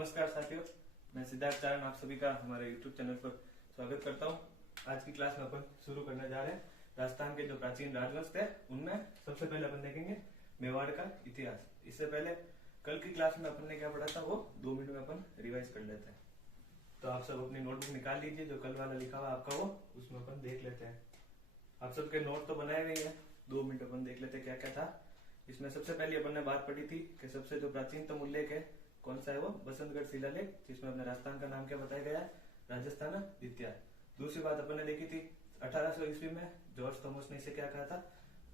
नमस्कार साथियों, मैं सिद्धार्थ चारण आप सभी का हमारे YouTube चैनल पर स्वागत करता हूं। आज की क्लास में अपन शुरू करने जा रहे हैं राजस्थान के जो प्राचीन राजवंश थे उनमें सबसे पहले अपन देखेंगे मेवाड़ का इतिहास। इससे पहले कल की क्लास में अपन ने क्या पढ़ा था वो 2 मिनट में अपन रिवाइज कर लेते हैं। तो आप सब अपनी नोटबुक निकाल लीजिए, जो कल वाला लिखा हुआ आपका वो उसमें अपन देख लेते हैं। आप सबके नोट तो बनाए हुए हैं, 2 मिनट अपन देख लेते हैं क्या क्या था इसमें। सबसे पहले अपन ने बात पढ़ी थी कि सबसे जो प्राचीनतम उल्लेख है कौन सा है वो बसंतगढ़ शिलालेख, जिसमें अपने राजस्थान का नाम क्या बताया गया है, राजस्थान द्वितीय। दूसरी बात अपन ने देखी थी 1800 ईस्वी में जॉर्ज थॉमस ने इसे क्या कहा था,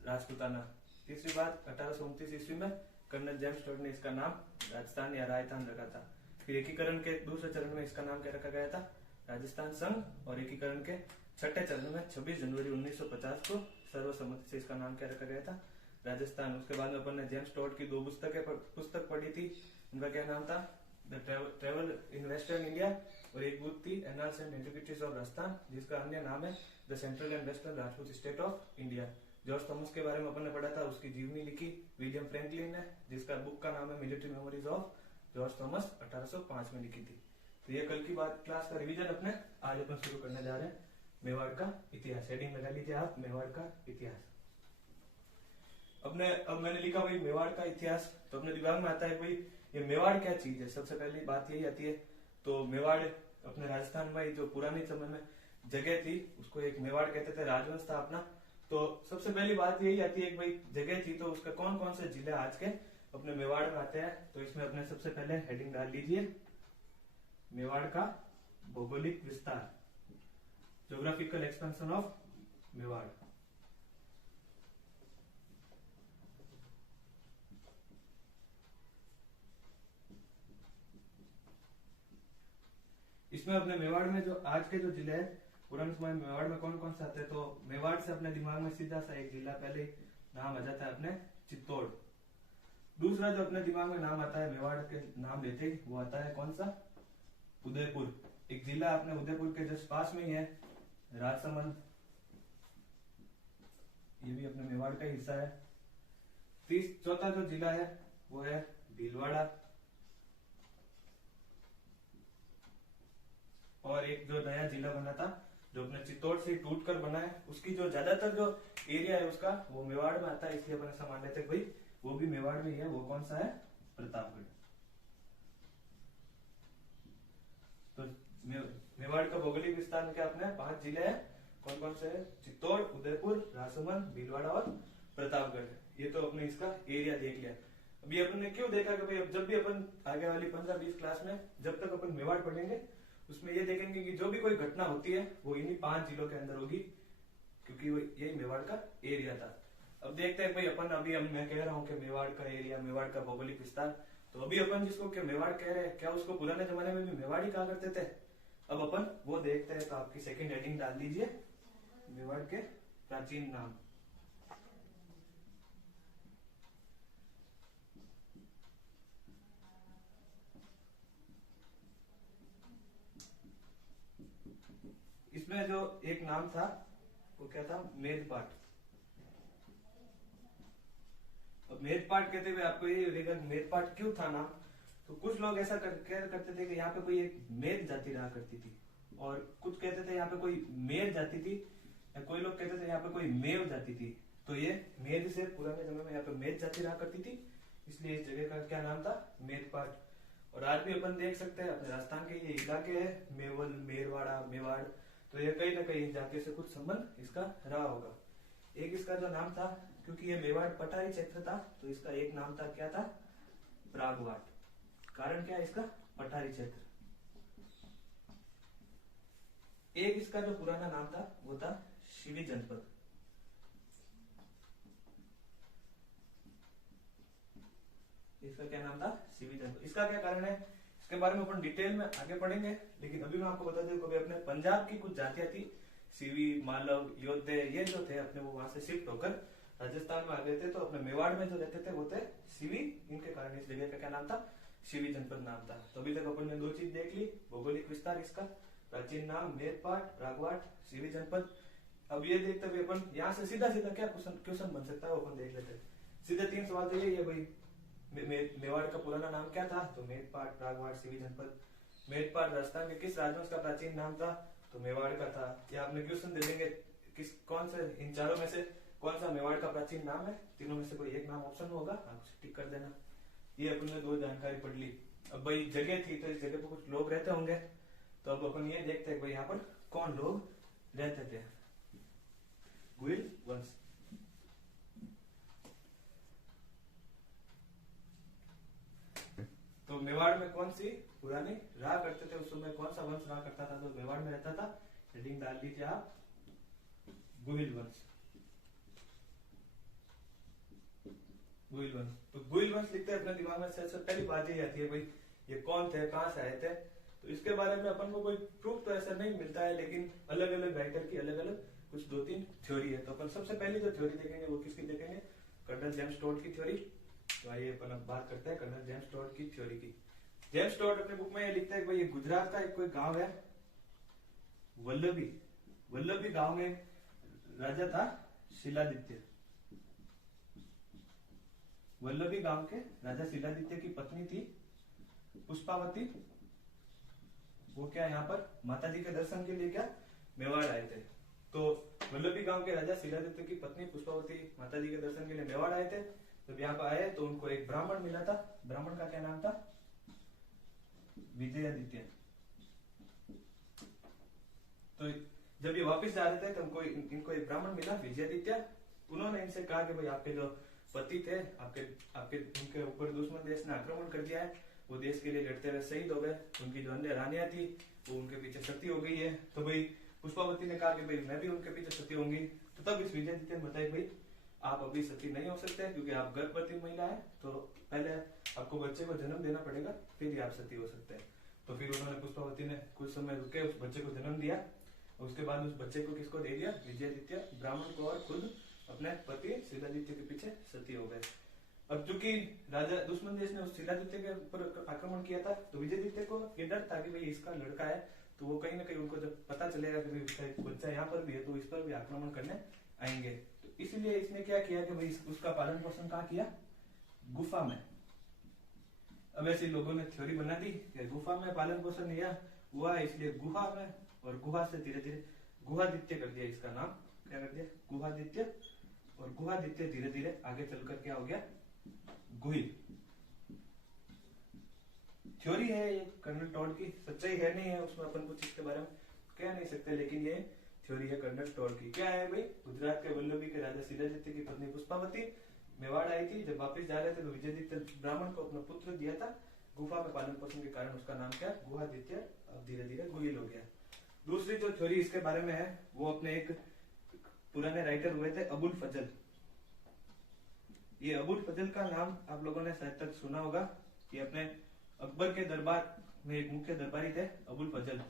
राजपूताना। तीसरी बात 1829 ईस्वी में कर्नल जेम्स टोड ने इसका नाम राजस्थान या राजस्थान रखा था। फिर एकीकरण के दूसरे चरण में इसका नाम क्या रखा गया था, राजस्थान संघ। और एकीकरण के छठे चरण में 26 जनवरी 1950 को सर्वसम्मति से इसका नाम क्या रखा गया था, राजस्थान। उसके बाद में अपन ने जेम्स टोड की 2 पुस्तक पढ़ी थी, उनका क्या नाम था, the travel in western India, और एक बुक थी annals and antiquities of Rajasthan, जिसका अन्य नाम है the central and western Rajput state of India. George Thomas के बारे में अपन ने पढ़ा था, उसकी जीवनी लिखी विलियम फ्रैंकलिन ने, जिसका बुक का नाम है military memories of George Thomas, 1805 में लिखी थी। तो ये कल की बात क्लास का रिवीजन अपने आज अपन शुरू करने जा रहे हैं मेवाड़ का इतिहास। हेडिंग लगा लीजिए आप, मेवाड़ का इतिहास। अब मैंने लिखा भाई मेवाड़ का इतिहास, तो अपने दिमाग में आता है भाई ये मेवाड़ क्या चीज है। सबसे पहली बात यही आती है, तो मेवाड़ अपने राजस्थान में जो पुराने समय में जगह थी उसको एक मेवाड़ कहते थे, राजवंश था अपना। तो सबसे पहली बात यही आती है कि भाई जगह थी, तो उसका कौन कौन से जिले आज के अपने मेवाड़ में आते हैं। तो इसमें अपने सबसे पहले हेडिंग डाल लीजिए मेवाड़ का भौगोलिक विस्तार, ज्योग्राफिकल एक्सपेंशन ऑफ मेवाड़। इसमें अपने मेवाड़ में जो आज के जो जिले हैं, पुराने समय में मेवाड़ में कौन कौन से आते हैं, तो मेवाड़ से अपने दिमाग में सीधा सा एक जिला पहले नाम आ जाता है अपने चित्तौड़। दूसरा जो अपने दिमाग में नाम आता है मेवाड़ के नाम लेते ही वो आता है कौन सा, उदयपुर। एक जिला अपने उदयपुर के जस्ट पास में ही है, राजसमंद, ये भी अपने मेवाड़ का हिस्सा है। चौथा जो जिला है वो है भीलवाड़ा। और एक जो नया जिला बना था जो अपने चित्तौड़ से टूट कर बना है, उसकी जो ज्यादातर जो एरिया है उसका वो मेवाड़ में आता है, इसलिए अपन ऐसा मान लेते हैं भाई वो भी मेवाड़ में ही है। वो कौन सा है, प्रतापगढ़। तो मेवाड़ का भौगोलिक विस्तार में क्या अपने 5 जिले हैं, कौन कौन से है, चित्तौड़, उदयपुर, राजसमंद, भीलवाड़ा और प्रतापगढ़। ये तो अपने इसका एरिया देख लिया। अभी अपन ने क्यों देखा कि भाई अब जब भी अपन आगे वाली 15-20 क्लास में जब तक अपन मेवाड़ पढ़ेंगे उसमें ये देखेंगे कि जो भी कोई घटना होती है वो इन्हीं 5 जिलों के अंदर होगी, क्योंकि वो यही मेवाड़ का एरिया था। अब देखते हैं भाई अपन मैं कह रहा हूँ कि मेवाड़ का एरिया, मेवाड़ का भौगोलिक विस्तार, तो अभी अपन जिसको कि मेवाड़ कह रहे हैं क्या उसको पुराने जमाने में भी मेवाड़ ही कहा करते थे। अब अपन वो देखते हैं। तो आपकी सेकंड हेडिंग डाल दीजिए मेवाड़ के प्राचीन नाम। इसमें जो एक नाम था वो क्या था, मेदपाट। अब मेदपाट कहते हुए आपको ये लगेगा मेदपाट क्यों था नाम, तो कुछ लोग ऐसा करते थे कि यहाँ पे कोई एक मेद जाति रहा करती थी, और कुछ कहते थे यहाँ पे कोई मेर जाति थी, या कोई लोग कहते थे यहाँ पे कोई मेव जाति थी। तो ये मेद से पुराने समय में यहाँ पे मेद जाति रहा करती थी, इसलिए इस जगह का क्या नाम था, मेदपाट। और आज भी अपन देख सकते हैं अपने राजस्थान के ये इलाके है मेवल, मेरवाड़ा, मेवाड़, तो ये कहीं ना कहीं जाके से कुछ संबंध इसका रहा होगा। एक इसका जो नाम था, क्योंकि ये मेवाड़ पठारी क्षेत्र था तो इसका एक नाम था, क्या था, प्रागवाट। कारण क्या है इसका, पठारी क्षेत्र। एक इसका जो पुराना नाम था वो था शिवी जनपद। इसका क्या नाम था, शिवी जनपद। इसका क्या कारण है, इसके बारे में अपन डिटेल में आगे पढ़ेंगे, लेकिन अभी मैं आपको बता दूं कभी अपने पंजाब की कुछ जातियां थी, सीवी, मालव, योद्धे, ये जो थे अपने वो वहां से शिफ्ट होकर राजस्थान में आ गए थे। तो अपने मेवाड़ में जो रहते थे वो थे सीवी, इनके कारण इस जगह का क्या नाम था, शिवी जनपद नाम था। तो अभी तक अपन ने 2 चीज देख ली, भौगोलिक विस्तार इसका, प्राचीन नाम मेरपाट, रागवाट, शिवी जनपद। अब ये देखते हुए अपन यहाँ से सीधा सीधा क्या क्वेश्चन बन सकता है वो अपन देख लेते हैं। सीधे 3 सवाल तो यही है भाई, मेवाड़ का पुराना नाम क्या था? तो मेदपाट, प्रागवाड़, सीवी जनपद। मेदपाट राजस्थान के किस राजवंश का प्राचीन नाम था? तो मेवाड़ का था। या आपने क्वेश्चन दे देंगे कौन से इन चारों में से कौन सा मेवाड़ का प्राचीन नाम है? तीनों में से कोई एक नाम ऑप्शन होगा, आप टिक कर देना। ये अपन ने दो जानकारी पढ़ ली। अब भाई जगह थी तो इस जगह पर कुछ लोग रहते होंगे, तो अब अपन ये देखते हैं भाई यहाँ पर कौन लोग रहते थे। गुइल वंश। तो मेवाड़ में कौन सी पुरानी रहा करते थे, उस समय कौन सा वंश रहा करता था तो मेवाड़ में रहता था? हेडिंग डाल दी थी आप, गुइल वंश। गुइल वंश। तो गुइल वंश लिखते हैं अपने दिमाग में सबसे पहली बात ये आती है भाई ये कौन थे, कहां से आए थे। तो इसके बारे में अपन को कोई प्रूफ तो ऐसा नहीं मिलता है, लेकिन अलग अलग राइटर की अलग अलग कुछ दो तीन थ्योरी है। तो अपन सबसे पहली जो थ्योरी देखेंगे वो किसकी देखेंगे? कर्नल जेम्स टोड की थ्योरी। तो आइए अपन अब बात करते हैं कर्नल जेम्स टोड की थ्योरी की। जेम्स टोड अपने बुक में ये लिखता है कि भाई ये गुजरात का एक कोई गांव है वल्लभी। वल्लभी गांव में राजा था शिलादित्य। वल्लभी गांव के राजा शिलादित्य की पत्नी थी पुष्पावती। वो क्या यहाँ पर माता जी के दर्शन के लिए क्या मेवाड़ आए थे। तो वल्लभी गांव के राजा शिलादित्य की पत्नी पुष्पावती माता जी के दर्शन के लिए मेवाड़ आए थे। जब यहाँ पर आए तो उनको एक ब्राह्मण मिला था। ब्राह्मण का क्या नाम था? विजयादित्य। तो जब ये वापस जा रहे थे तो इनको एक ब्राह्मण मिला विजयादित्य। उन्होंने इनसे कहा कि भाई आपके जो पति थे, आपके आपके उनके ऊपर दुश्मन देश ने आक्रमण कर दिया है, वो देश के लिए लड़ते हुए शहीद हो गए। उनकी जो अन्य रानियां थी वो उनके पीछे सती हो गई है। तो भाई पुष्पावती ने कहा कि भाई मैं भी उनके पीछे सती होंगी। तो तब इस विजयादित्य ने बताया भाई आप अभी सती नहीं हो सकते क्योंकि आप गर्भवती महिला है, तो पहले आपको बच्चे को जन्म देना पड़ेगा फिर ही आप सती हो सकते हैं। तो फिर उन्होंने पुष्पावती ने कुछ समय रुके उस बच्चे को जन्म दिया। उसके बाद उस बच्चे को किसको दे दिया? विजयादित्य ब्राह्मण को, और खुद अपने पति शिलादित्य के पीछे सती हो गए। अब चूंकि राजा दुश्मन देश ने उस शिलादित्य के ऊपर आक्रमण किया था तो विजयादित्य को ये डर था कि भाई इसका लड़का है, तो वो कहीं ना कहीं उनको जब पता चलेगा कि भाई बच्चा यहाँ पर भी है तो इस पर भी आक्रमण करने आएंगे। तो इसीलिए इसने क्या किया कि भाई उसका पालन पोषण कहाँ किया? गुफा में। अब ऐसे लोगों ने थ्योरी बना दी कि गुफा में पालन पोषण यह हुआ, इसलिए गुहा में, और गुहा से धीरे धीरे गुहादित्य कर दिया इसका नाम। क्या कर दिया? गुहादित्य। और गुहादित्य धीरे धीरे आगे चलकर क्या हो गया? गुहिल। थ्योरी है ये कर्नल टॉड की, सच्चाई है नहीं है उसमें, अपन कुछ इसके बारे में कह नहीं सकते, लेकिन ये थ्योरी है कर्नल टॉड की। क्या है भाई? गुजरात के वल्लभी के राजा शिलादित्य की पत्नी पुष्पावती मेवाड़ आई थी। जब वापस जा रहे थे तो विजयादित्य ब्राह्मण को अपना पुत्र दिया था। गुफा में पालन पोषण के कारण उसका नाम क्या? गुहादित्य। अब धीरे धीरे गुहिल हो गया। दूसरी जो थ्योरी इसके बारे में है वो अपने एक पुराने राइटर हुए थे अबुल फजल। ये अबुल फजल का नाम आप लोगों ने शायद तक सुना होगा। ये अपने अकबर के दरबार में एक मुख्य दरबारी थे अबुल फजल।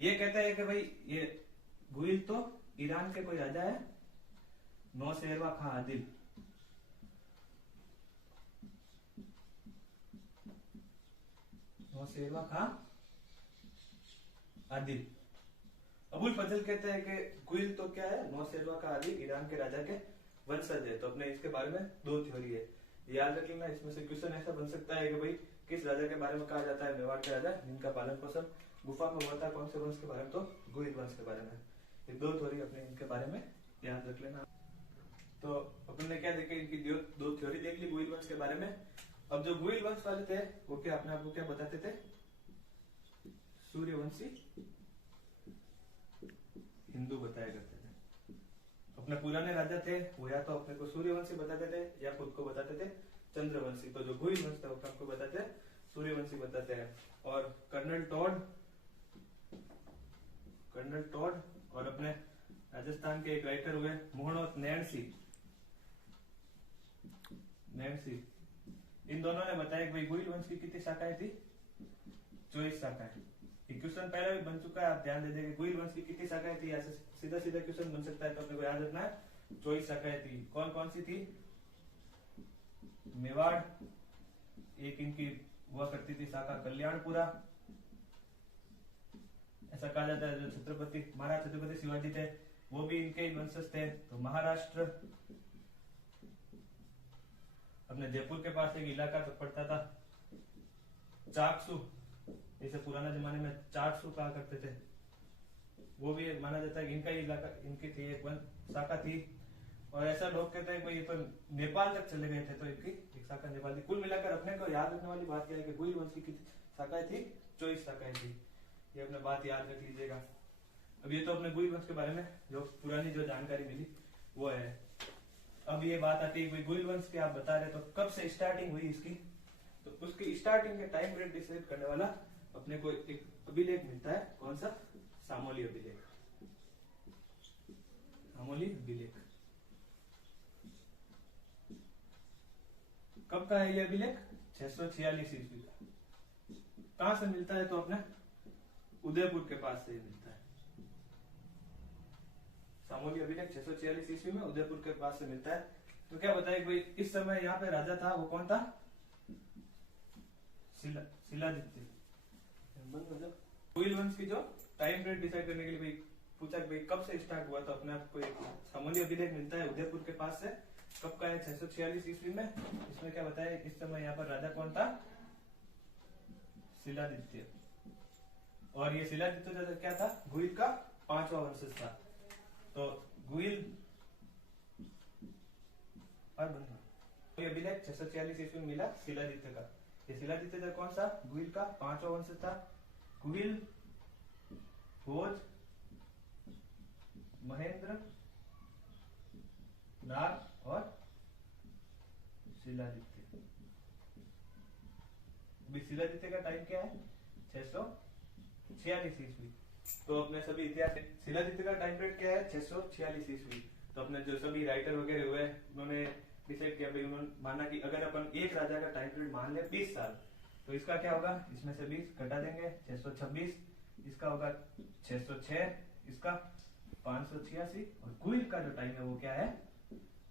ये कहता है कि भाई ये गुइल तो ईरान के कोई राजा है, नौशेरवा खां आदिल। नौशेरवा खां आदिल। अबुल फजल कहते हैं कि गुइल तो क्या है? नौशेरवा खां आदिल ईरान के राजा के वंशज है। तो अपने इसके बारे में दो थ्योरी है, याद रख लेना। इसमें से क्वेश्चन ऐसा बन सकता है कि भाई किस राजा के बारे में कहा जाता है मेवाड़ के राजा जिनका पालन पोषण गुफा में हुआ था, कौन से वंश के बारे में? तो गुइल वंश के बारे में। ये दो थ्योरी अपने इनके बारे में याद रख लेना। तो अपन ने क्या देखे? इनकी दो थ्योरी देख ली गुइल वंश के बारे में। अब जो गुइल वंश वाले थे वो क्या अपने आप को क्या बताते थे? सूर्यवंशी हिंदू बताया करते थे। अपने पुराने राजा थे वो या तो अपने को सूर्यवंशी बताते थे या खुद को बताते थे चंद्रवंशी। तो जो गुइल वंश था वो आपको बताते हैं सूर्यवंशी बताते हैं। और कर्नल टॉड और अपने राजस्थान के एक राइटर हुए मोहनोत नैणसी। इन दोनों ने बताया कि भाई गुइल वंश की कितनी शाखाएं थी? 24 शाखाएं। क्वेश्चन पहले भी बन चुका है, आप ध्यान दे देंगे। गुइल वंश की कितनी शाखाएं थी? ऐसे सीधा सीधा क्वेश्चन बन सकता है, तो अपने को याद रखना है 24 शाखाएं थी। कौन कौन सी थी? मेवाड़, एक इनकी हुआ करती थी शाखा कल्याणपुरा। ऐसा कहा जाता है जो छत्रपति महाराज छत्रपति शिवाजी थे वो भी इनके वंशज थे। तो महाराष्ट्र। अपने जयपुर के पास एक इलाका तो पड़ता था चाकसू, जैसे पुराना जमाने में चाकसू कहा करते थे, वो भी माना जाता है कि इनका ही इलाका, इनकी थी एक वन शाखा थी। और ऐसा लोग कहते हैं कि ये तो नेपाल तक चले गए थे, तो इनकी एक शाखा नेपाल थी। कुल मिलाकर अपने को याद रखने वाली बात यह है कि गुइल वंश की शाखाएं थी 24 शाखाएं थी। ये अपने बात याद रख लीजिएगा। अब ये तो अपने गुइल वंश के बारे में जो पुरानी जो जानकारी मिली वो है। अब ये बात आती है गुइल वंश की, आप बता रहे तो कब से स्टार्टिंग हुई इसकी, तो उसकी स्टार्टिंग के टाइम पीरियड डिसाइड करने वाला अपने को एक अभिलेख मिलता है। कौन सा? सामोली अभिलेख। सामोली अभिलेख कब का है ये अभिलेख? 646 ईस्वी का। कहां से मिलता है? तो अपने उदयपुर के पास से मिलता है। सामोली अभिलेख 646 ईस्वी में उदयपुर के पास से मिलता है। तो क्या बताइए भाई, इस समय यहाँ पे राजा था, वो कौन था? शिलादित्य। गुइल वंश की जो टाइम पीरियड डिसाइड करने के लिए भाई पूछा कि भाई कब से स्टार्ट हुआ, तो अपने आपको एक सामोली अभिलेख मिलता है उदयपुर के पास से। कब का है? 646 ईस्वी में। इसमें क्या बताया, इस समय यहाँ पर राजा कौन था? शिलादित्य। और ये शिलादित्य जो क्या था? गुइल का 5वां वंशज था। तो गुइल अभिलेख 646 ईस्वी में मिला शिलादित्य का। ये शिलादित्य जो कौन सा? गुइल का 5वां वंशज था। गुइल, भोज, महेंद्र, नाग और शिलादित्य। शिलादित्य का टाइम क्या है? 646 ईस्वी। तो अपने सभी इतिहास, शिलादित्य का टाइम पीरियड क्या है? 646 ईस्वी। तो अपने जो सभी राइटर वगैरह हुए उन्होंने डिसाइड किया, भाई उन्होंने माना कि अगर अपन एक राजा का टाइम पीरियड मान ले 20 साल, तो इसका क्या होगा? इसमें से 20 घटा देंगे, 626, इसका होगा 606, इसका 586, और गुइल का जो टाइम है वो क्या है?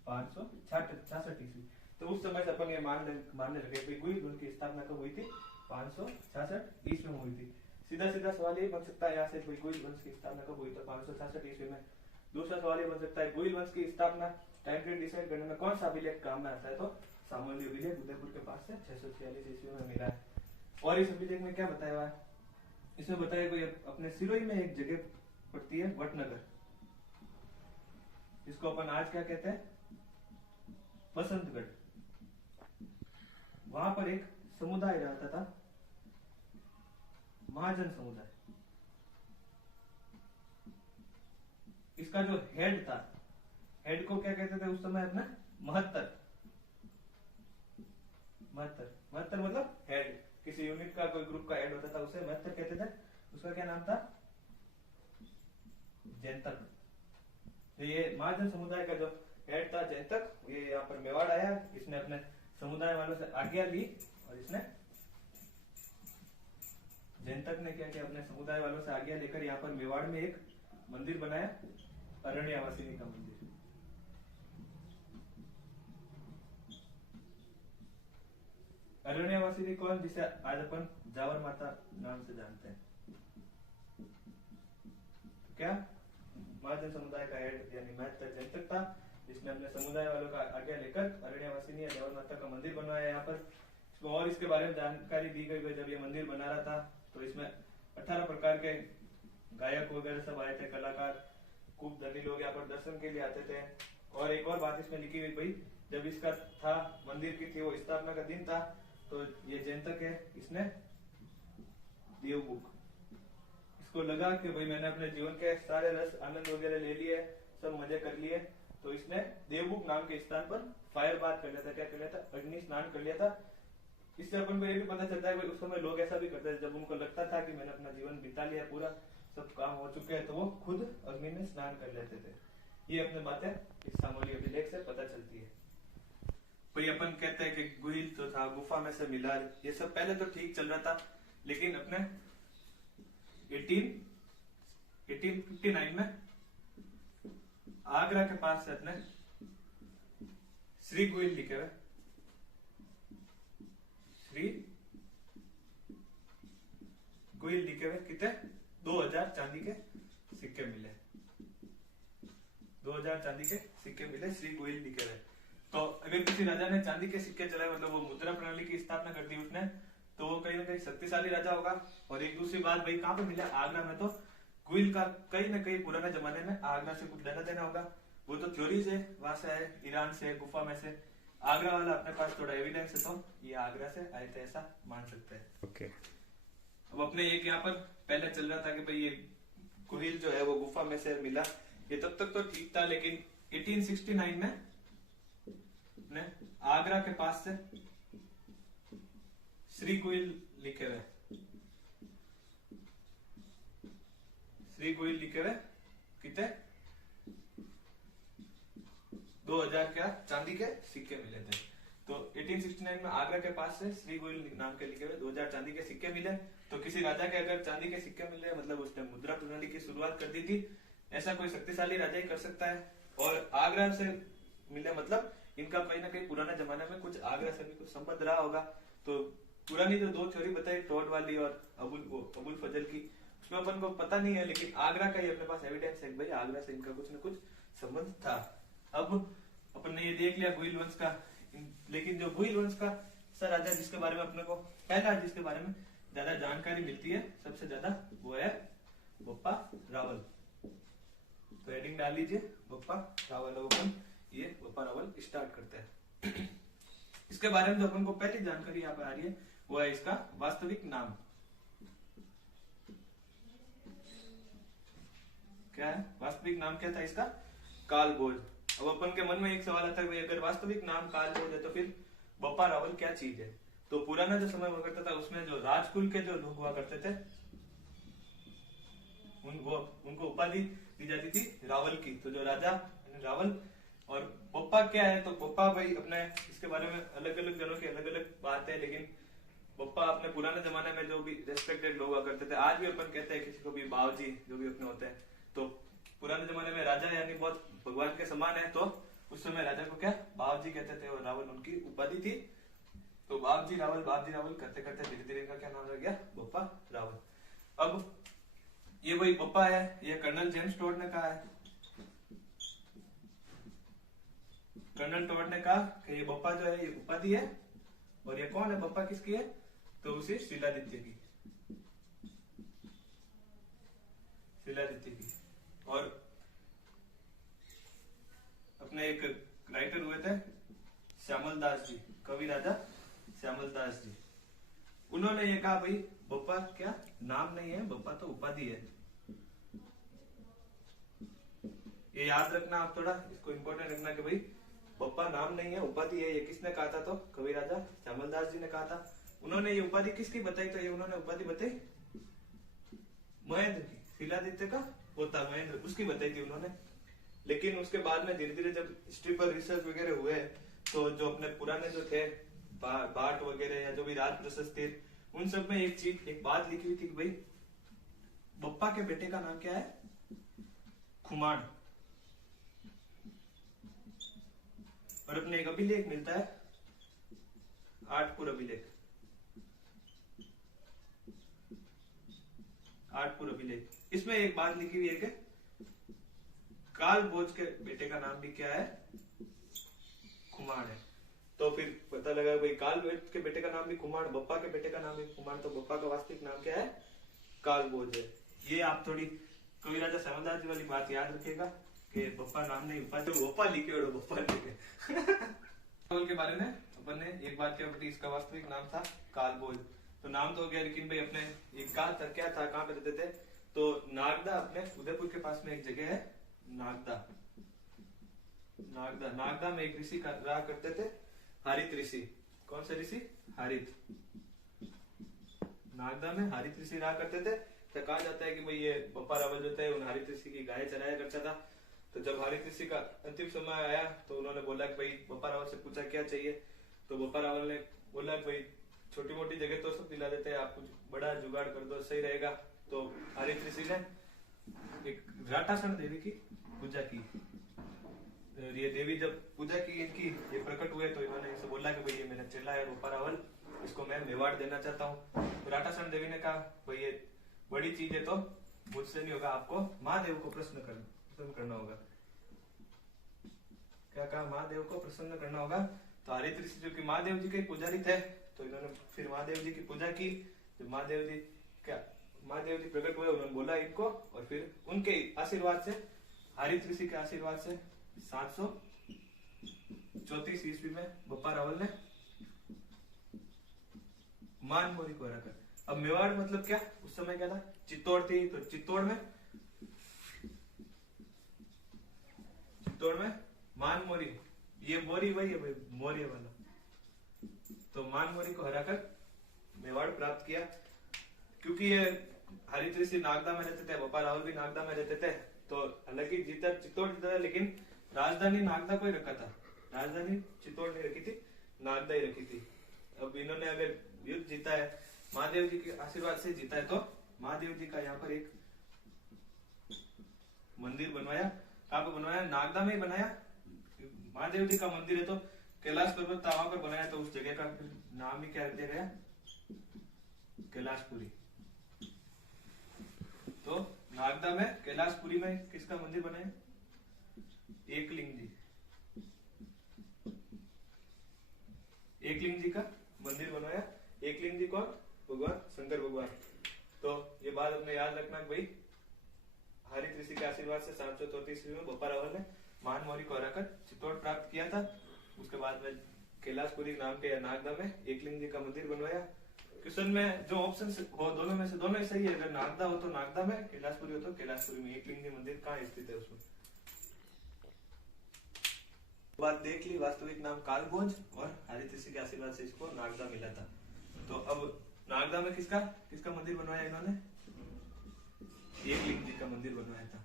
566 ईस्वी। तो उस समय से अपन ये मानने लगे गुइल उनकी स्थापना कब हुई थी? 566 ईस्वी में हुई थी। सीधा सीधा सवाल ये बन सकता है यहाँ से, गुइल वंश की स्थापना कब हुई? तो 566 ईस्वी में। दूसरा सवाल ये बन सकता है, गुइल वंश की स्थापना टाइम पीरियड डिसाइड करने में कौन सा अभिलेख काम में आता है? तो सामोली अभिलेख उदयपुर के पास से 646 ईस्वी में मिला है। और इस अभिलेख में क्या बताया हुआ है? इसमें बताया कोई अपने सिरोही में एक जगह पड़ती है वटनगर, इसको अपन आज क्या कहते हैं? बसंतगढ़। वहां पर एक समुदाय रहता था, महाजन समुदाय। इसका जो हेड था, हेड को क्या कहते थे उस समय? अपना महत्तर। महत्तर मतलब हेड। किसी यूनिट का, कोई ग्रुप का हेड होता था, उसे महत्तर कहते थे। उसका क्या नाम था? जैंतक। तो ये महाजन समुदाय का जो हेड था जैंतक, ये यहाँ पर मेवाड़ आया। इसने अपने समुदाय वालों से आज्ञा ली और इसने, जैंतक ने क्या किया? अपने समुदाय वालों से आज्ञा लेकर यहाँ पर मेवाड़ में एक मंदिर बनाया, अरण्यवासिनी का मंदिर। अरण्यवासिनी कौन? जिसे आज अपन जावर माता नाम से जानते हैं। तो क्या महाजन समुदाय का हेड यानी महत्तर जैंतक था, जिसने अपने समुदाय वालों का आज्ञा लेकर अरण्यवासिनी या जावर माता का मंदिर बनवाया यहाँ पर। और इसके बारे में जानकारी दी गई। जब ये मंदिर बना रहा था तो इसमें 18 प्रकार के गायक वगैरह सब आए थे, कलाकार, खूब धनी लोग यहाँ पर दर्शन के लिए आते थे। और एक और बात इसमें लिखी हुई भाई, जब इसका था मंदिर की थी वो स्थापना का दिन था, तो ये जैंतक है, इसने देवबुक, इसको लगा कि भाई मैंने अपने जीवन के सारे रस आनंद वगैरह ले लिए, सब मजे कर लिए, तो इसने देवबुक नाम के स्थान पर फायर बाथ कर लिया था। क्या कर लिया था? अग्नि स्नान कर लिया था। इससे अपन को ये भी पता चलता है कि उस समय लोग ऐसा भी करते थे, जब उनको लगता था कि मैंने अपना जीवन बिता लिया, पूरा सब काम हो चुके हैं, तो वो खुद अग्नि में स्नान कर लेते थे। ये अपने बातें इस सामोली अभिलेख से पता चलती है। कोई अपन कहते हैं कि गुइल तो था, गुफा में से मिला, ये सब पहले तो ठीक चल रहा था, लेकिन अपने 1859 में आगरा के पास से अपने श्री गुइल लिखे हुए, श्री गुइल लिखे हुए कितने? 2000 चांदी के सिक्के मिले, 2000 चांदी के सिक्के मिले, श्री गुइल लिखे हुए। तो अगर किसी राजा ने चांदी के सिक्के चलाए, मतलब वो मुद्रा प्रणाली की स्थापना कर दी उसने, तो वो कहीं ना कहीं शक्तिशाली राजा होगा। और एक दूसरी बात भाई कहाँ पे मिला, आगरा में। तो गुइल का कहीं ना कहीं पुराने जमाने में आगरा से कुछ लेना देना होगा। वो तो थ्योरीज है, वहां से आए, ईरान से, गुफा में से। आगरा वाला अपने पास थोड़ा एविडेंस है, तो ये आगरा से आए थे ऐसा मान सकते हैं। ओके। अब अपने एक यहाँ पर पहले चल रहा था कि भाई ये गुहिल जो है वो गुफा में से मिला, ये तब तक तो ठीक था, लेकिन 1869 में ने आगरा के पास से श्री गुहिल लिखे हुए, श्री गुहिल लिखे हुए कितने 2000 क्या चांदी के सिक्के मिले थे। तो 1869 में आगरा के पास से श्री गोयल नाम के लिखे हुए 2000 चांदी के सिक्के मिले। तो किसी राजा के अगर चांदी के सिक्के मिले, मतलब उसने मुद्रा प्रणाली की शुरुआत कर दी थी। ऐसा कोई शक्तिशाली राजा ही कर सकता है। और आगरा से मिले मतलब इनका कहीं ना कहीं पुराने जमाने में कुछ आगरा से भी कुछ संबंध रहा होगा। तो पुरानी जो दो थ्योरी बताई, टॉड वाली और अबुल फजल की, उसमें अपन को पता नहीं है, लेकिन आगरा का ही अपने पास एविडेंस है भाई आगरा से इनका कुछ न कुछ संबंध था। अब अपन ने ये देख लिया गुहिल वंश का, लेकिन जो गुहिल वंश का सर राजा जिसके बारे में अपने को पहला जिसके बारे में ज्यादा जानकारी मिलती है सबसे ज्यादा, वो है बप्पा रावल। तो हेडिंग डाल लीजिए बप्पा रावल। अपन ये बप्पा रावल स्टार्ट करते हैं। इसके बारे में जो अपन को पहली जानकारी यहाँ पे आ रही है वो है इसका वास्तविक नाम। क्या है वास्तविक नाम, क्या था इसका, कालभोज। अब अपन के मन में एक सवाल आता है भाई अगर वास्तविक नाम कालभोज है तो फिर बप्पा रावल क्या चीज है। तो पुराना जो समय हुआ करता था उसमें जो राजकुल के जो लोग हुआ करते थे उनको उपाधि दी जाती थी रावल की। तो जो राजा रावल, और बप्पा क्या है, तो बप्पा भाई अपने इसके बारे में अलग अलग जनों की अलग अलग बात है, लेकिन बप्पा अपने पुराने जमाने में जो भी रेस्पेक्टेड लोग हुआ करते थे, आज भी अपन कहते हैं किसी को भी बावजी जो भी अपने होते हैं, तो पुराने जमाने में राजा यानी बहुत भगवान के समान है। तो उस समय राजा को क्या बावजी कहते थे, और रावल उनकी उपाधि थी। तो बावजी रावल करते करते धीरे धीरे इनका क्या नाम रह गया, बप्पा रावल। अब ये वही बप्पा है, ये कर्नल जेम्स टॉड ने कहा है। कर्नल टॉड ने कहा कि ये बप्पा जो है ये उपाधि है, और ये कौन है, बप्पा किसकी है, तो उसी शिलादित्य की, शिलादित्य की। और अपने एक राइटर हुए थे श्यामल दास जी, कवि राजा श्यामल दास जी, उन्होंने ये कहा भाई बप्पा क्या नाम नहीं है, बप्पा तो उपाधि है। ये याद रखना आप, थोड़ा इसको इम्पोर्टेंट रखना कि भाई बप्पा नाम नहीं है उपाधि है। ये किसने कहा था, तो कवि राजा श्यामल दास जी ने कहा था। उन्होंने ये उपाधि किसकी बताई, तो ये उन्होंने उपाधि बताई महेंद्र की, शिलादित्य का पोता महेंद्र, उसकी बताई थी उन्होंने। लेकिन उसके बाद में धीरे धीरे जब हिस्ट्री पर रिसर्च वगैरह हुए, तो जो अपने पुराने जो थे बाट वगैरह या जो भी राज प्रशस्ति, उन सब में एक बात लिखी हुई थी कि भाई बप्पा के बेटे का नाम क्या है, खुमाण। और अपने एक अभिलेख मिलता है आठपुर अभिलेख, आठपुर अभिलेख। इसमें एक बात लिखी हुई है कि कालभोज के बेटे का नाम भी क्या है, खुमाण है। तो फिर पता लगा भाई कालभोज के बेटे का नाम भी खुमाण, बप्पा के बेटे का नाम भी खुमाण, तो बप्पा का वास्तविक नाम क्या है, कालभोज है। ये आप थोड़ी कवि राजा श्यामल दास जी वाली बात याद रखिएगा कि बप्पा नाम नहीं उपाधि, तो बप्पा लिखे और बप्पा लिखे। कालभोज के बारे में अपन ने एक बात क्या बताई, इसका वास्तविक नाम था कालभोज। तो नाम तो हो गया, लेकिन भाई अपने ये कहा था क्या था, कहाँ पे रहते थे, तो नागदा, अपने उदयपुर के पास में एक जगह है नागदा। नागदा, नागदा में एक ऋषि रहा करते थे, हारित ऋषि। कौन से ऋषि, हारित। नागदा में हारित ऋषि रहा करते थे। तो कहा जाता है कि भाई ये बप्पा रावल जो थे उन हारित ऋषि की गाय चराया करता था। तो जब हारित ऋषि का अंतिम समय आया तो उन्होंने बोला कि भाई बप्पा रावल से पूछा क्या चाहिए, तो बप्पा रावल ने बोला कि भाई छोटी मोटी जगह तो सब दिला देते हैं, आप कुछ बड़ा जुगाड़ कर दो सही रहेगा। तो हारित ऋषि ने एक राटासन देवी की पूजा की। ये देवी जब पूजा की इनकी, ये प्रकट हुए, तो इन्होंने इनसे बोला कि भाई ये मेरा चेला है बप्पा रावल, इसको मैं मेवाड़ देना चाहता हूँ। तो राटासन देवी ने कहा भाई ये बड़ी चीज है तो मुझसे नहीं होगा, आपको महादेव को प्रसन्न करना होगा। क्या कहा, महादेव को प्रसन्न करना होगा। तो हरित ऋषि जो कि महादेव जी के पुजारी थे, तो इन्होंने फिर महादेव जी की पूजा की। जब महादेव जी प्रकट हुए, उन्होंने बोला इनको, और फिर उनके आशीर्वाद से, हरित ऋषि के आशीर्वाद से 734 ईस्वी में बप्पा रावल ने मानमोरी को हरा कर। अब मेवाड़ मतलब क्या, उस समय क्या था, चित्तौड़ थी, तो चित्तौड़ में मानमोरी, ये मोरी वही है भाई, मौर्य वाला, तो मानमोरी को हराकर मेवाड़ प्राप्त किया। क्योंकि ये हरित ऋषि नागदा में रहते थे, बप्पा रावल भी नागदा में रहते थे, तो हालांकि चित्तौड़ जीता था, लेकिन राजधानी नागदा को ही रखा था, राजधानी चित्तौड़ नहीं रखी थी, नागदा ही रखी थी। अब इन्होंने अगर युद्ध जीता है, महादेव जी के आशीर्वाद से जीता है, तो महादेव जी का यहाँ पर एक मंदिर बनवाया। कहाँ पर बनवाया, नागदा में ही बनाया। महादेव जी का मंदिर है, तो कैलाश पर्वत वहां पर बनाया, तो उस जगह का नाम ही क्या रख दिया गया, कैलाशपुरी। तो नागदा में कैलाशपुरी में किसका मंदिर बनाया, एकलिंग जी का मंदिर बनवाया। एकलिंग जी कौन, भगवान शंकर भगवान। तो ये बात अपने याद रखना कि भाई हरित ऋषि के आशीर्वाद से 734 ईस्वी में बप्पा रावल ने मानमोरी को हराकर चित्तौड़ प्राप्त किया था। उसके बाद में कैलाशपुरी नाम के नागदा में एकलिंग जी का मंदिर बनवाया। क्वेश्चन में जो ऑप्शन हो, दोनों में से दोनों ही सही है। अगर नागदा हो तो नागदा में, कैलाशपुरी हो तो कैलाशपुरी में। एकलिंग जी मंदिर कहाँ स्थित है उसमें बात देख ली। वास्तविक नाम कालभोज, और हरित ऋषि के आशीर्वाद से इसको नागदा मिला था। तो अब नागदा में किसका मंदिर बनवाया इन्होंने, एकलिंग जी का मंदिर बनवाया था।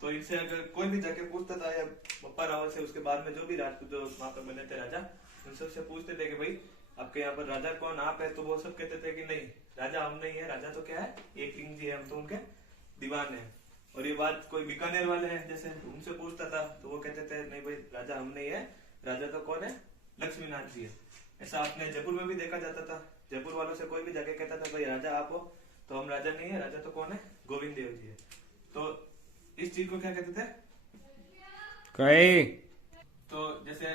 तो इनसे अगर कोई भी जाके पूछता था, या बप्पा रावल से उसके बाद में जो भी राजपूत जो वहां पर बने थे राजा, उनसे उससे पूछते थे कि भाई आपके यहाँ पर राजा कौन, आप है, तो वो सब कहते थे कि नहीं, राजा हम नहीं है, राजा तो क्या है, एकलिंग जी है, हम तो उनके दीवान है। और ये बात कोई बीकानेर वाले हैं जैसे, उनसे पूछता था तो वो कहते थे नहीं भाई, राजा हम नहीं है, राजा तो कौन है, लक्ष्मीनाथ जी है। ऐसा आपने जयपुर में भी देखा जाता था। जयपुर वालों से कोई भी जाके कहता था भाई राजा आप हो, तो हम राजा नहीं है, राजा तो कौन है, गोविंद देव जी है। तो इस चीज को क्या कहते थे, कई। तो जैसे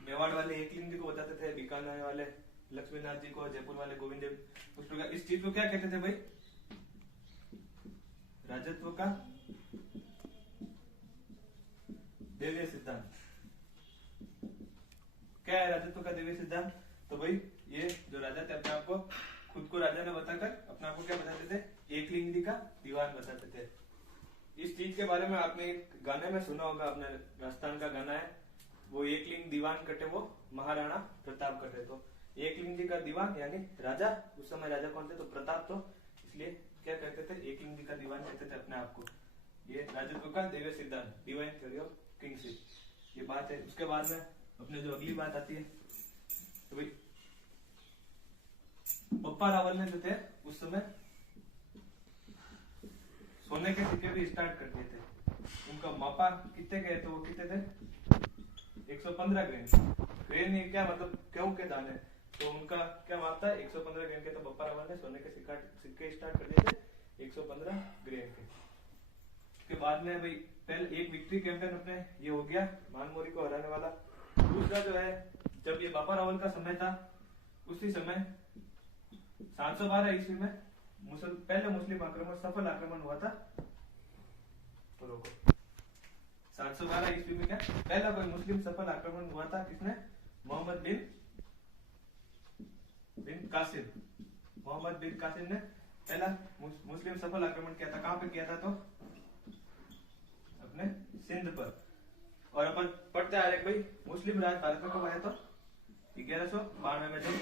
मेवाड़ वाले एकलिंग जी को बताते थे, बीकानेर वाले लक्ष्मीनाथ जी को, जयपुर वाले गोविंद देव, उस प्रकार इस चीज को क्या कहते थे भाई, राजत्व का देवीय सिद्धांत। क्या है राजत्व का देवीय सिद्धांत, तो भाई ये जो राजा थे अपने आप को, खुद को राजा ने बताकर अपने आप को क्या बताते थे, एकलिंग जी का दीवान बताते थे। इस चीज के बारे में आपने एक गाने में सुना होगा, अपने राजस्थान का गाना है वो, एकलिंग दीवान कटे वो महाराणा प्रताप कटे। तो एकलिंग जी का दीवान यानी राजा, उस समय राजा कौन थे, तो प्रताप, तो इसलिए क्या कहते थे, एकलिंग जी का दीवान कहते थे अपने आप को। ये राजत्व का देवीय सिद्धांत, डिवाइन थ्योरी ऑफ किंगशिप, ये बात है। उसके बाद में अपने जो अगली बात आती है, तो भाई बप्पा रावल ने जो थे उस समय सोने के सिक्के भी स्टार्ट कर दिए थे। उनका मापा कितने गए, तो वो कितने थे, 115 ग्रेन। ग्रेन क्या मतलब, क्यों के दाने, तो उनका क्या माप था, 115 ग्रेन के। तो बप्पा रावल ने सोने के सिक्के स्टार्ट कर दिए थे 115 ग्रेन के। उसके बाद में भाई पहले एक विक्ट्री कैंपेन अपने ये हो गया, मानमोरी को हराने वाला। दूसरा जो है, जब ये बप्पा रावल का समय था, उसी समय 712 ईस्वी में पहले मुस्लिम आक्रमण, सफल आक्रमण हुआ था। तो रोको, 712 ईस्वी में क्या पहला कोई मुस्लिम सफल आक्रमण हुआ था, किसने, मोहम्मद बिन कासिम ने पहला मुस्लिम सफल आक्रमण किया था। कहां पे किया था, तो अपने सिंध पर। और अपन पढ़ते आ रहे भाई, मुस्लिम राज भारत में कब आया, तो 1192 में, जब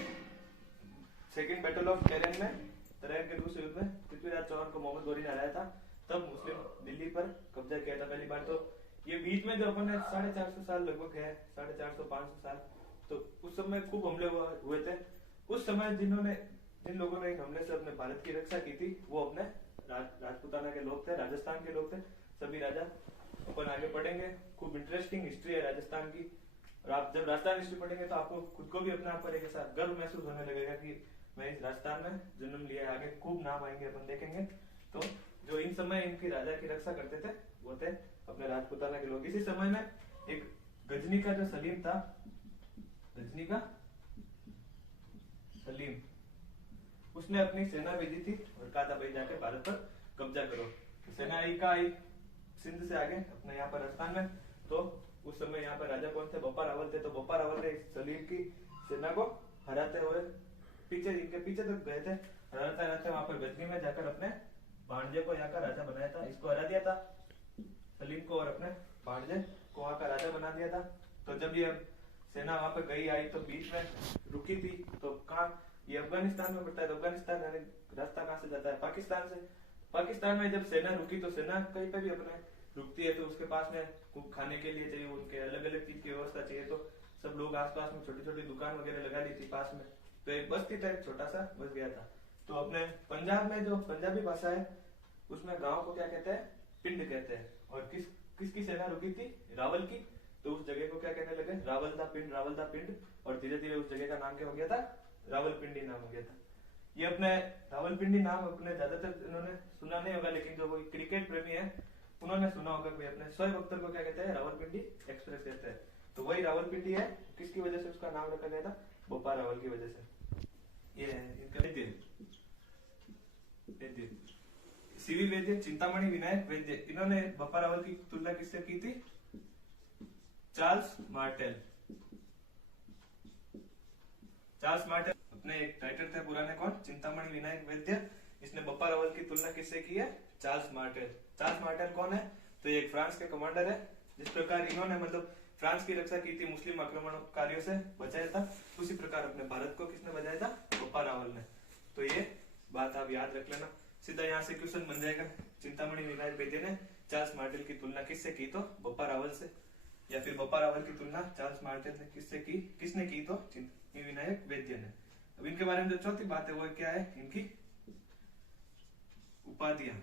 सेकेंड बैटल ऑफ टेरेन में, तराइन के दूसरे युद्ध में पृथ्वीराज चौहान को मोहम्मद गौरी ने हराया था, तब मुस्लिम दिल्ली पर कब्जा किया था पहली बार। तो ये बीच में जो अपन ने 450 साल लगभग है, 450-500 साल, तो उस समय खूब हमले हुए थे। उस समय जिन लोगों ने इन हमले से अपने भारत की रक्षा की थी, वो अपने राजपूताना के लोग थे, राजस्थान के लोग थे, सभी राजा। अपन आगे पढ़ेंगे, खूब इंटरेस्टिंग हिस्ट्री है राजस्थान की। और आप जब राजस्थान हिस्ट्री पढ़ेंगे तो आपको खुद को भी अपने आप पर एक ऐसा गर्व महसूस होने लगेगा कि मैं इस राजस्थान में जन्म लिया। आगे खूब नाम आएंगे, अपन देखेंगे। तो जो इन समय इनकी राजा की रक्षा करते थे, वो थे अपने राजपूताना के लोग। इसी समय में एक गजनी का जो सलीम था, गजनी का सलीम, उसने अपनी सेना भेजी थी और कहा था भाई जाके भारत पर कब्जा करो। तो सेना आई सिंध से आगे अपने यहाँ पर राजस्थान में। तो उस समय यहाँ पर राजा कौन थे? बप्पा रावल थे। तो बप्पा रावल ने सलीम की सेना को हराते हुए इनके पीछे तक गए थे। हराते हराते वहां पर गजनी में जाकर अपने भांजे को यहाँ का राजा बनाया था। इसको हरा दिया था सलीम को और अपने भांजे को वहां का राजा बना दिया था। तो जब ये सेना वहां पर गई आई तो बीच में रुकी थी। तो कहा ये अफगानिस्तान में पड़ता है। तो अफगानिस्तान यानी रास्ता कहाँ से जाता है? पाकिस्तान से। पाकिस्तान में जब सेना रुकी तो सेना कहीं पे भी अपने रुकती है तो उसके पास में कुछ खाने के लिए चाहिए, उनके अलग अलग चीज की व्यवस्था चाहिए। तो सब लोग आसपास में छोटी छोटी दुकान वगैरह लगा दी थी पास में। तो एक बस्ती टाइप छोटा सा बस गया था। तो अपने पंजाब में जो पंजाबी भाषा है उसमें गांव को क्या कहते हैं? पिंड कहते हैं। और किसकी सेना रुकी थी? रावल की। तो उस जगह को क्या कहने लगे? रावल दा पिंड। और धीरे धीरे उस जगह का नाम क्या हो गया था? रावलपिंडी नाम हो गया था। ये अपने रावलपिंडी नाम अपने ज्यादातर इन्होंने सुना नहीं होगा, लेकिन जो कोई क्रिकेट प्रेमी है उन्होंने सुना होगा। कोई अपने शोएब अख्तर को क्या कहते हैं? रावलपिंडी एक्सप्रेस कहते हैं। तो वही रावलपिंडी है। किसकी वजह से उसका नाम रखा गया था? बप्पा रावल की वजह से। ये है इनका वैद्य सीवी वैद्य, चिंतामणि विनायक वैद्य। इन्होंने बप्पा रावल की तुलना किससे की थी? Charles Martel. चार्ल्स मार्टेल अपने एक राइटर थे पुराने, कौन? चिंतामणि विनायक वैद्य। इसने बप्पा रावल की तुलना किससे की है? Charles Martel. चार्ल्स मार्टेल कौन है? तो ये एक फ्रांस के कमांडर है। जिस प्रकार इन्होंने मतलब फ्रांस की रक्षा की थी, मुस्लिम आक्रमणकारियों से बचाया था, उसी प्रकार अपने भारत को किसने बचाया था? बप्पा रावल ने। तो ये बात आप याद रख लेना। सीधा यहाँ से क्वेश्चन बन जाएगा। चिंतामणि विनायक वैद्य ने चार्ल्स मार्टेल की तुलना किससे की? तो बप्पा रावल से। या फिर बप्पा रावल की तुलना चार्ल्स मार्टेल ने किससे की? किसने की? तो चिंतामणि विनायक वैद्य ने। अब इनके बारे में जो चौथी बात है वो क्या है? इनकी उपाधियां।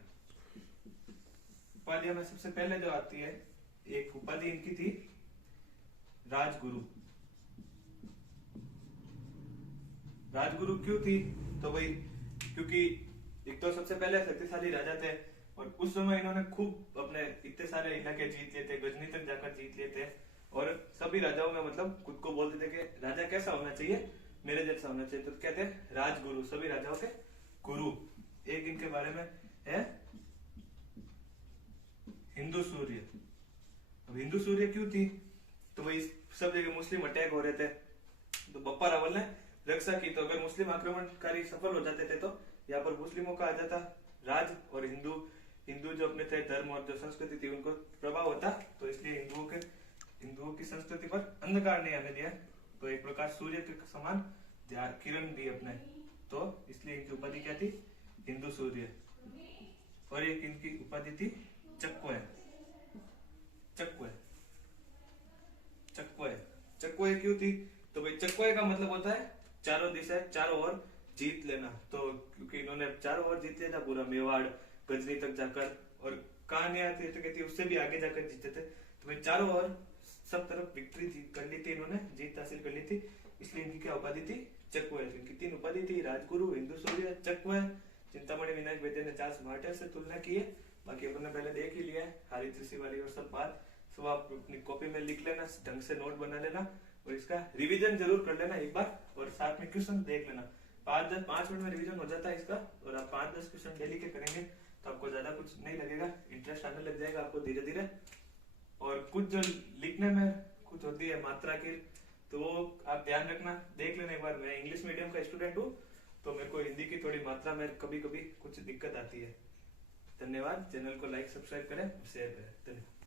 उपाधियां में सबसे पहले जो आती है, एक उपाधि इनकी थी राजगुरु। राजगुरु क्यों थी? तो भाई क्योंकि एक तो सबसे पहले शक्तिशाली राजा थे और उस समय इन्होंने खूब अपने इतने सारे इलाके जीत लिए थे, गजनी तक जाकर जीत लिए थे। और सभी राजाओं में मतलब खुद को बोलते थे कि राजा कैसा होना चाहिए? मेरे जैसा होना चाहिए। तो कहते हैं राजगुरु, सभी राजाओं के गुरु। एक इनके बारे में है हिंदू सूर्य। अब हिंदू सूर्य क्यों थी? तो वही सब जगह मुस्लिम अटैक हो रहे थे तो बप्पा रावल ने रक्षा की। तो अगर मुस्लिम आक्रमणकारी सफल हो जाते थे तो यहाँ पर मुस्लिमों का आ जाता राज और हिंदू जो अपने थे धर्म और जो संस्कृति थी उनको प्रभाव होता। तो इसलिए हिंदुओं की संस्कृति पर अंधकार नहीं आने दिया। तो एक प्रकार सूर्य के समान किरण दी अपने। तो इसलिए इनकी उपाधि क्या थी? हिंदू सूर्य। और एक इनकी उपाधि थी चक्वे। चक्वे क्यों थी? तो भाई चक्वे का मतलब होता है चारों दिशा, चारों ओर जीत लेना। तो क्योंकि इन्होंने चारों ओर जीत लिया था पूरा मेवाड़ गजनी तक जाकर, और कहानियां थी तो कहती उससे भी आगे जाकर जीते थे। तो भाई चारों ओर सब तरफ विक्ट्री कर ली थी, इन्होंने जीत हासिल कर ली थी। इसलिए इनकी क्या उपाधि थी? चक्वे। इनकी 3 उपाधि थी, राजगुरु, हिंदू सूर्य, चक्वे। चिंतामणि विनायक वैद्य ने चार्ल्स मार्टेल से तुलना की है। बाकी अपन ने पहले देख ही लिया है, हारी त्रिशी वाली और सब बात। सब आप अपनी कॉपी में लिख लेना, ढंग से नोट बना लेना और इसका रिवीजन जरूर कर लेना एक बार, और साथ में क्वेश्चन देख लेना। 5 मिनट में रिवीजन हो जाता है इसका, और आप 5-10 क्वेश्चन डेली के करेंगे तो आपको ज्यादा कुछ नहीं लगेगा, इंटरेस्ट आने लग जाएगा आपको धीरे धीरे। और कुछ जो लिखने में कुछ होती है मात्रा की, तो वो आप ध्यान रखना, देख लेना एक बार। मैं इंग्लिश मीडियम का स्टूडेंट हूँ तो मेरे को हिंदी की थोड़ी मात्रा में कभी कभी कुछ दिक्कत आती है। धन्यवाद। चैनल को लाइक सब्सक्राइब करें, शेयर करें। धन्यवाद।